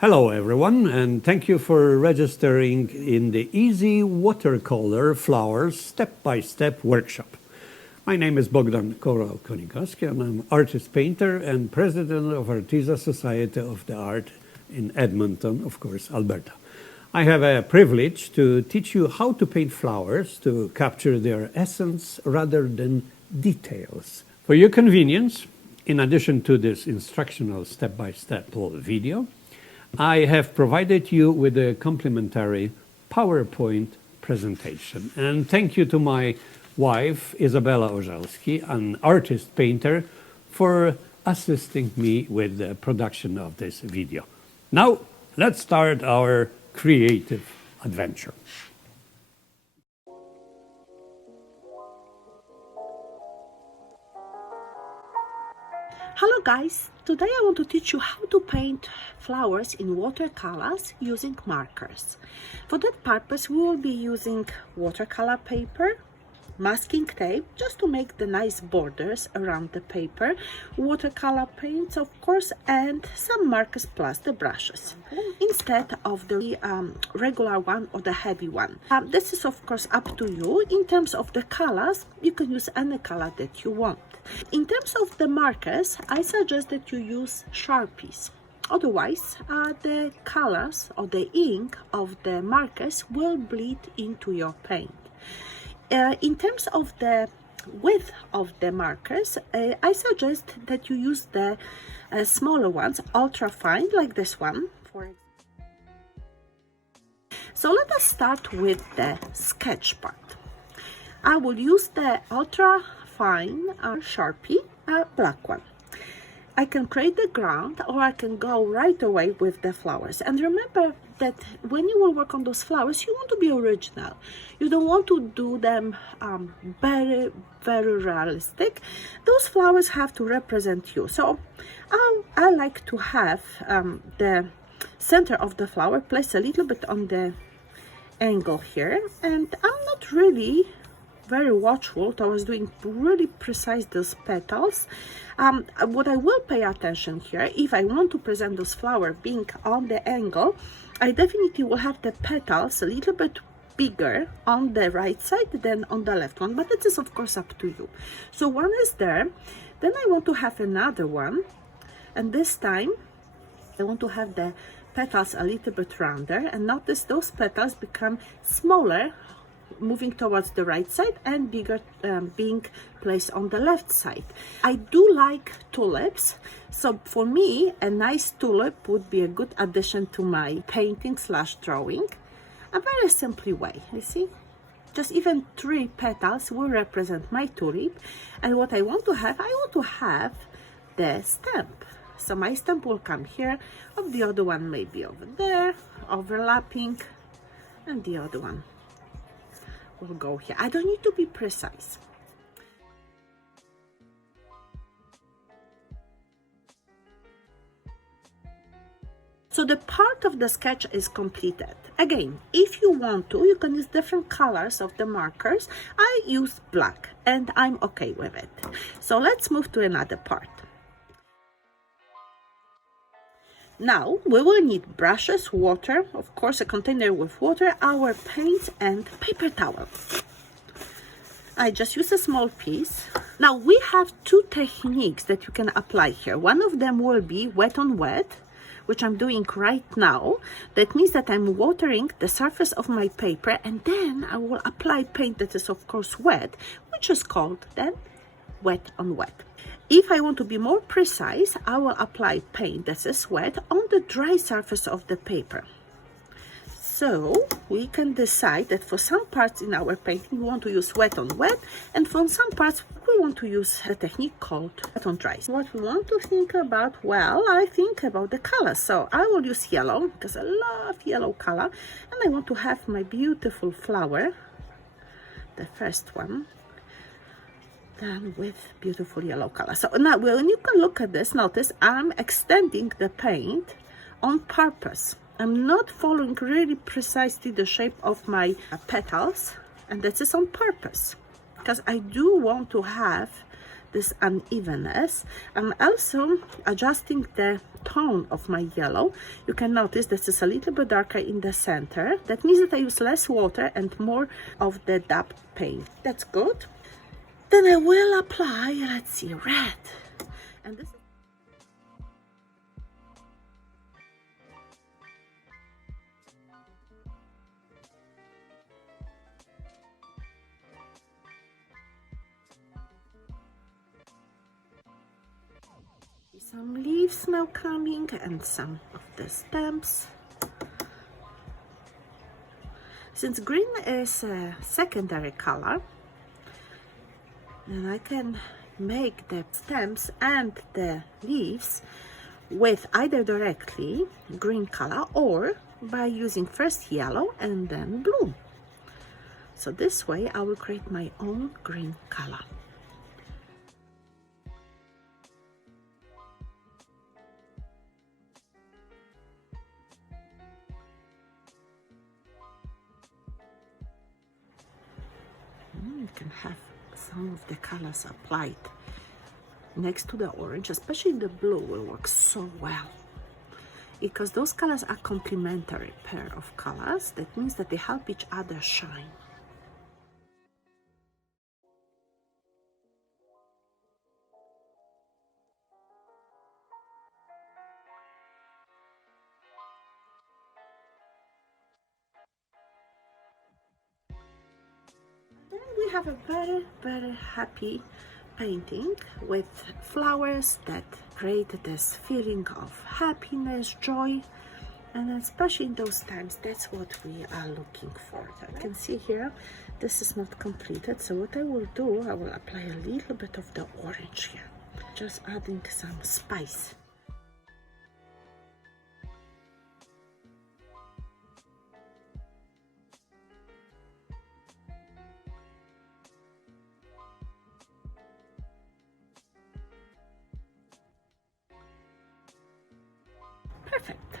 Hello everyone, and thank you for registering in the Easy Watercolor Flowers Step-by-Step workshop. My name is Bogdan Konikowski, and I'm artist painter and president of Artisa Society of the Art in Edmonton, of course, Alberta. I have a privilege to teach you how to paint flowers to capture their essence rather than details. For your convenience, in addition to this instructional step-by-step video, I have provided you with a complementary PowerPoint presentation. And thank you to my wife, Izabela Orzelski, an artist painter, for assisting me with the production of this video. Now, let's start our creative adventure. Hello guys! Today I want to teach you how to paint flowers in watercolors using markers. For that purpose we will be using watercolor paper, masking tape just to make the nice borders around the paper, watercolor paints of course, and some markers plus the brushes instead of the regular one or the heavy one. This is of course up to you. In terms of the colors, you can use any color that you want. In terms of the markers, I suggest that you use Sharpies. Otherwise, the colors or the ink of the markers will bleed into your paint. In terms of the width of the markers, I suggest that you use the smaller ones, ultra fine, like this one. So let us start with the sketch part. I will use the ultra fine Sharpie, black one. I can create the ground or I can go right away with the flowers. And remember that when you will work on those flowers, you want to be original. You don't want to do them very realistic. Those flowers have to represent you. So I like to have the center of the flower placed a little bit on the angle here. And I'm not really very watchful towards doing really precise those petals. What I will pay attention here, if I want to present those flowers being on the angle, I definitely will have the petals a little bit bigger on the right side than on the left one, but it is of course up to you. So one is there, then I want to have another one, and this time I want to have the petals a little bit rounder, and notice those petals become smaller moving towards the right side and bigger being placed on the left side. I do like tulips, so for me a nice tulip would be a good addition to my painting / drawing. A very simply way, you see, just even 3 petals will represent my tulip. And what I want to have the stamp. So my stamp will come here, of the other one maybe over there, overlapping, and the other one will go here. I don't need to be precise. So the part of the sketch is completed. Again, if you want to, you can use different colors of the markers. I use black and I'm okay with it. So let's move to another part. Now we will need brushes, water, of course a container with water, our paint and paper towel. I just use a small piece. Now we have 2 techniques that you can apply here. One of them will be wet on wet, which I'm doing right now. That means that I'm watering the surface of my paper and then I will apply paint that is of course wet, which is called then wet on wet. If I want to be more precise, I will apply paint that is wet on the dry surface of the paper. So we can decide that for some parts in our painting we want to use wet on wet, and for some parts we want to use a technique called wet on dry. What we want to think about, well, I think about the color. So I will use yellow because I love yellow color, and I want to have my beautiful flower, the first one, done with beautiful yellow color. So now when you can look at this, notice I'm extending the paint on purpose. I'm not following really precisely the shape of my petals, and this is on purpose because I do want to have this unevenness. I'm also adjusting the tone of my yellow. You can notice this is a little bit darker in the center. That means that I use less water and more of the dapped paint. That's good. Then I will apply, let's see, red. And this is some leaves now coming and some of the stems. Since green is a secondary color, then I can make the stems and the leaves with either directly green color or by using first yellow and then blue. So this way I will create my own green color. You can have some of the colors applied next to the orange, especially the blue will work so well because those colors are complementary pair of colors. That means that they help each other shine. Then we have a very, very happy painting with flowers that create this feeling of happiness, joy, and especially in those times, that's what we are looking for. I can see here, this is not completed, so what I will do, I will apply a little bit of the orange here, just adding some spice. Perfect.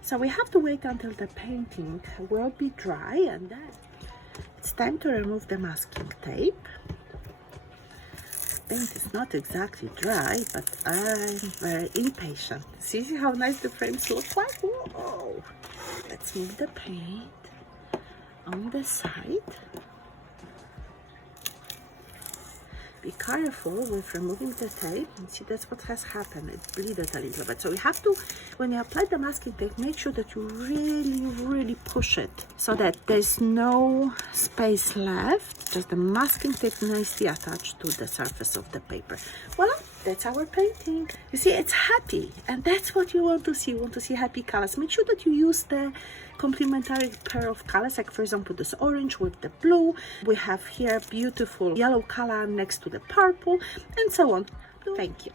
So we have to wait until the painting will be dry, and then it's time to remove the masking tape. The paint is not exactly dry, but I'm very impatient. See how nice the frames look like? Whoa! Let's move the paint on the side. Be careful with removing the tape, and see that's what has happened. It bleeded a little bit. So you have to, when you apply the masking tape, make sure that you really push it so that there's no space left. Just the masking tape nicely attached to the surface of the paper. Voila, that's our painting. You see, it's happy, and that's what you want to see. You want to see happy colors. Make sure that you use the complementary pair of colors, like for example this orange with the blue. We have here beautiful yellow color next to the purple, and so on. Thank you.